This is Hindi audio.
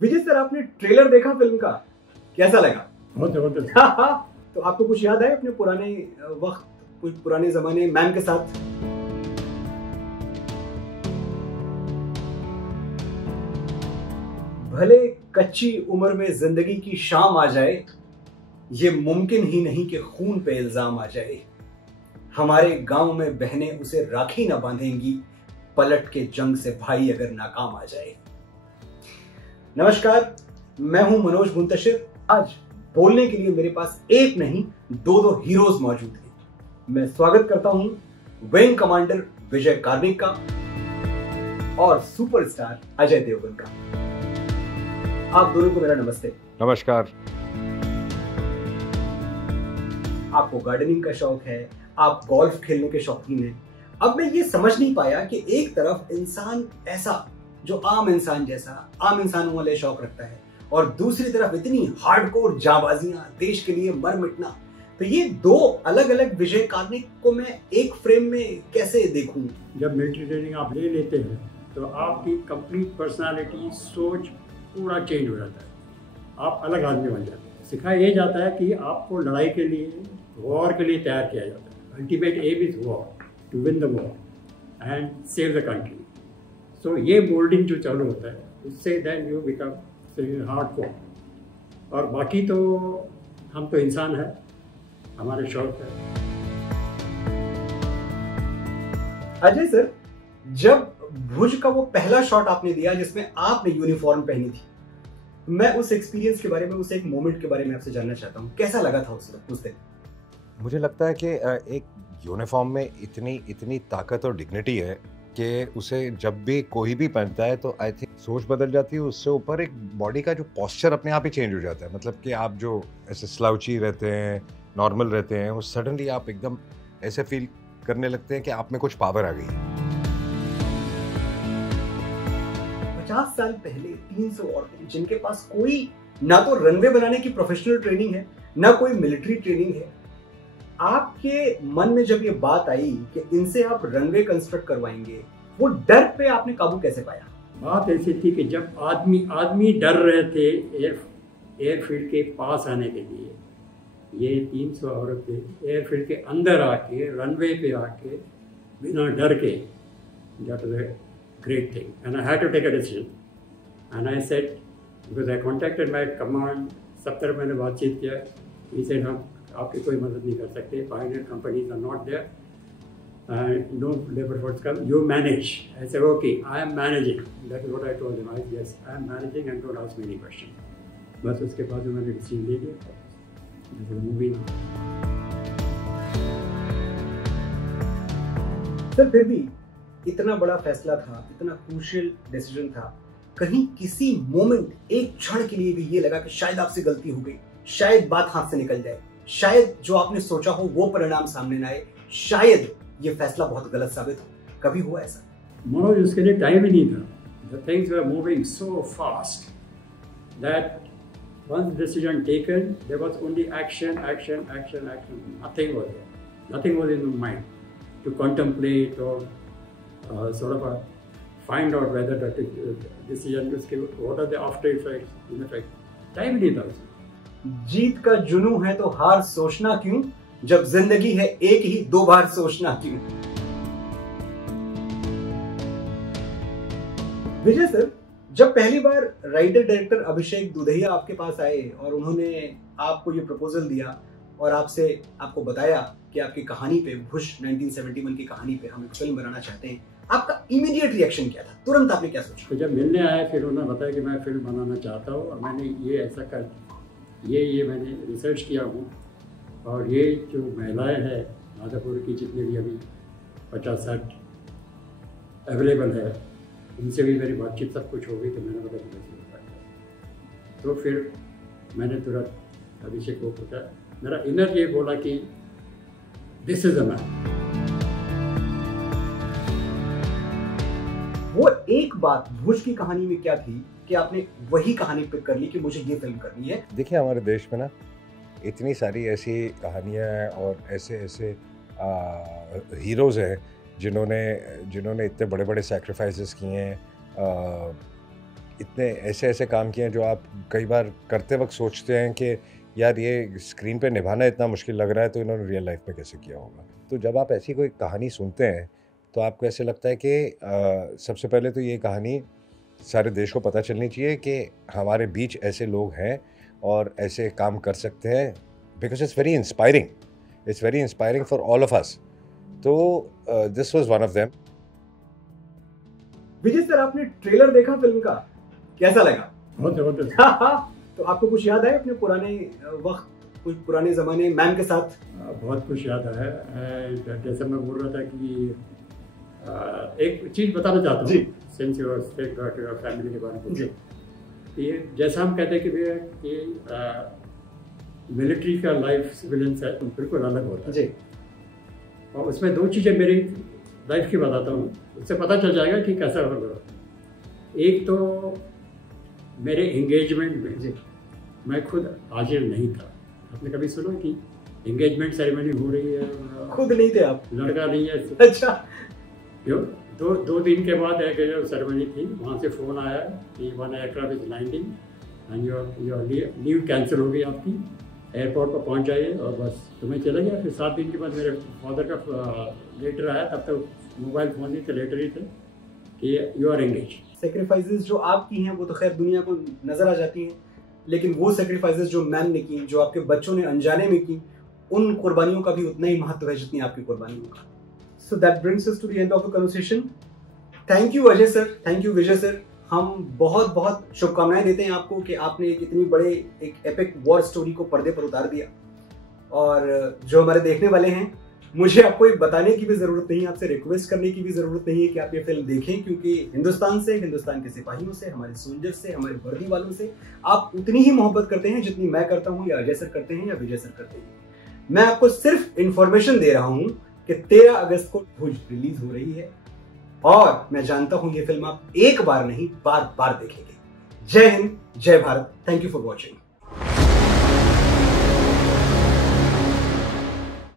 विजय सर, आपने ट्रेलर देखा फिल्म का, कैसा लगा? बहुत जबरदस्त। तो आपको कुछ याद है अपने पुराने वक्त, कुछ पुराने जमाने मैम के साथ? भले कच्ची उम्र में जिंदगी की शाम आ जाए, ये मुमकिन ही नहीं कि खून पे इल्जाम आ जाए। हमारे गांव में बहनें उसे राखी ना बांधेंगी, पलट के जंग से भाई अगर नाकाम आ जाए। नमस्कार, मैं हूं मनोज मुंतशिर। आज बोलने के लिए मेरे पास एक नहीं दो हीरोज मौजूद हैं। मैं स्वागत करता हूं विंग कमांडर विजय कार्णिक का और सुपरस्टार अजय देवगन का। आप दोनों को मेरा नमस्ते। नमस्कार। आपको गार्डनिंग का शौक है, आप गोल्फ खेलने के शौकीन हैं। अब मैं ये समझ नहीं पाया कि एक तरफ इंसान ऐसा जो आम इंसान जैसा आम इंसानों वाले शौक रखता है और दूसरी तरफ इतनी हार्डकोर जाबाजियां, देश के लिए मर मिटना। तो ये दो अलग अलग विजय कार्णिक को मैं एक फ्रेम में कैसे देखूं? जब मिलिट्री ट्रेनिंग आप ले लेते हैं तो आपकी कंप्लीट पर्सनालिटी, सोच पूरा चेंज हो जाता है। आप अलग आदमी बन जाते हैं। सिखाया ये जाता है कि आपको लड़ाई के लिए, वॉर के लिए तैयार किया जाता है। Ultimate aim is war, to win the war and save the country. So ये मोल्डिंग जो चालू होता है, उससे देन यू बिकम हार्डकोर। और बाकी तो हम तो इंसान हैं, हमारे शौक है। अजय सर, जब भुज का वो पहला शॉट आपने दिया जिसमें आपने यूनिफॉर्म पहनी थी, मैं उस एक्सपीरियंस के बारे में, उस एक मोमेंट के बारे में आपसे जानना चाहता हूँ। कैसा लगा था उस दिन? मुझे लगता है कि एक यूनिफॉर्म में इतनी ताकत और डिग्निटी है कि उसे जब भी कोई भी पहनता है तो आई थिंक सोच बदल जाती है। उससे ऊपर एक बॉडी का जो पोस्चर अपने आप ही चेंज हो जाता है। मतलब कि आप जो ऐसे स्लाउची रहते हैं, नॉर्मल रहते हैं, वो सडनली आप एकदम ऐसे फील करने लगते हैं कि आप में कुछ पावर आ गई है। 50 साल पहले 300 औरतें जिनके पास कोई ना तो रनवे बनाने की प्रोफेशनल ट्रेनिंग है, ना कोई मिलिट्री ट्रेनिंग है, आपके मन में जब ये बात आई कि इनसे आप रनवे कंस्ट्रक्ट करवाएंगे, वो डर पे आपने काबू कैसे पाया? बात ऐसी थी कि जब आदमी डर रहे थे एयरफील्ड के पास आने के लिए, ये 300 औरतें एयरफील्ड के अंदर आके, रनवे पे आके, बिना डर के, that was a great thing and I had to take a decision and I said, because I contacted my command, सब तरफ मैंने बातचीत किया। ही सेड हम आपकी कोई मदद नहीं कर सकते, pioneer companies are not there, no labour force come, you manage. I said okay, I am managing, that is what I told him. I yes, I am managing and don't ask me any question. बस उसके बाद मैंने डिसीजन ले लिया, मूवी। सर, फिर भी इतना बड़ा फैसला था, इतना क्रूशियल डिसीजन था, कहीं किसी मोमेंट, एक क्षण के लिए भी ये लगा कि शायद आपसे गलती हो गई, शायद बात हाथ से निकल जाए, शायद जो आपने सोचा हो वो परिणाम सामने ना आए, शायद ये फैसला बहुत गलत साबित हो? कभी हुआ ऐसा? मनोज, उसके लिए टाइम ही नहीं था। The things were moving so fast that once decision taken, there was only action. Nothing was there. Nothing was in the mind to contemplate or sort of find out whether that decision was given. What are the after effects, in effect? Time नहीं था उसमें। जीत का जुनून है तो हार सोचना क्यों, जब जिंदगी है एक ही, दो बार सोचना क्यों? विजय सर, जब पहली बार राइटर डायरेक्टर अभिषेक दुधैया आपके पास आए और उन्होंने आपको ये प्रपोजल दिया और आपको बताया कि आपकी कहानी पे, भुज 1971 की कहानी पे हम एक फिल्म बनाना चाहते हैं, आपका इमीडिएट रिएक्शन क्या था? तुरंत आपने क्या सोचा? तो जब मिलने आए, फिर उन्होंने बताया कि मैं फिल्म बनाना चाहता हूँ और मैंने ये ऐसा कर, ये मैंने रिसर्च किया हूँ और ये जो महिलाएं हैं माधोपुर की, जितने भी अभी 50-60 अवेलेबल है, उनसे भी मेरी बातचीत सब कुछ हो गई। तो मैंने बोला कि तो फिर मैंने तुरंत अभिषेक को पूछा, मेरा इनर ये बोला कि दिस इज अ मैन। वो एक बात भुज की कहानी में क्या थी कि आपने वही कहानी पिक कर ली कि मुझे ये फिल्म करनी है? देखिए, हमारे देश में ना इतनी सारी ऐसी कहानियाँ हैं और ऐसे हीरोज़ हैं जिन्होंने इतने बड़े बड़े सैक्रिफाइसेस किए हैं इतने ऐसे ऐसे काम किए हैं जो आप कई बार करते वक्त सोचते हैं कि यार ये स्क्रीन पे निभाना इतना मुश्किल लग रहा है तो इन्होंने रियल लाइफ में कैसे किया होगा। तो जब आप ऐसी कोई कहानी सुनते हैं तो आपको ऐसे लगता है कि सबसे पहले तो ये कहानी सारे देश को पता चलनी चाहिए कि हमारे बीच ऐसे लोग हैं और ऐसे काम कर सकते हैं, because it's very inspiring for all of us. तो this was one of them. Vijay sir, आपने ट्रेलर देखा फिल्म का, कैसा लगा? बहुत जबरदस्त। तो आपको कुछ याद है अपने पुराने वक्त, कुछ पुराने जमाने मैम के साथ? बहुत कुछ याद है। जैसे मैं बोल रहा था कि एक चीज़ बताना चाहता हूँ, सिंस योर स्टेट फैमिली के बारे में जी। ये जैसा हम कहते हैं कि भैया कि मिलिट्री का लाइफ सिविलियन से बिल्कुल अलग होता है जी। और उसमें दो चीज़ें मेरी लाइफ की बताता हूँ, उससे पता चल जाएगा कि कैसा होगा। एक तो मेरे एंगेजमेंट में जी मैं खुद हाजिर नहीं था। आपने कभी सुना कि एंगेजमेंट सेरेमनी हो रही है, खुद नहीं थे आप? लड़का नहीं है। अच्छा। क्यों? दो दिन के बाद एक जो सेरेमनी थी, वहाँ से फ़ोन आया कि one aircraft is landing and your leave cancel हो गई आपकी, एयरपोर्ट पर पहुँच जाइए और बस तुम्हें चला गया। फिर 7 दिन के बाद मेरे फादर का लेटर आया, तब तक मोबाइल फ़ोन नहीं थे, लेटर ही थे कि यू आर एंगेज। सेक्रीफाइसेस जो आपकी हैं वो तो खैर दुनिया को नज़र आ जाती हैं, लेकिन वो सेक्रीफाइसेस जो मैम ने की, जो आपके बच्चों ने अनजाने में की, उन कुर्बानियों का भी उतना ही महत्व है जितनी आपकी कुर्बानियों का। So that brings us to the end of the conversation. Thank you Ajay sir, thank you Vijay sir. हम बहुत बहुत शुभकामनाएं देते हैं आपको कि आपने एक इतनी बड़े एक एपिक वॉर स्टोरी को पर्दे पर उतार दिया। और जो हमारे देखने वाले हैं, मुझे आपको एक बताने की भी जरूरत नहीं, आपसे रिक्वेस्ट करने की भी जरूरत नहीं है कि आप ये फिल्म देखें, क्योंकि हिंदुस्तान से, हिंदुस्तान के सिपाहियों से, हमारे सोल्जर्स से, हमारे वर्दी वालों से आप उतनी ही मोहब्बत करते हैं जितनी मैं करता हूं, या अजय सर करते हैं, या विजय सर करते हैं। मैं आपको सिर्फ इंफॉर्मेशन दे रहा हूं कि 13 अगस्त को भुज रिलीज हो रही है और मैं जानता हूं ये फिल्म आप एक बार नहीं बार बार देखेंगे। जय हिंद, जय Bharat. Thank you for watching.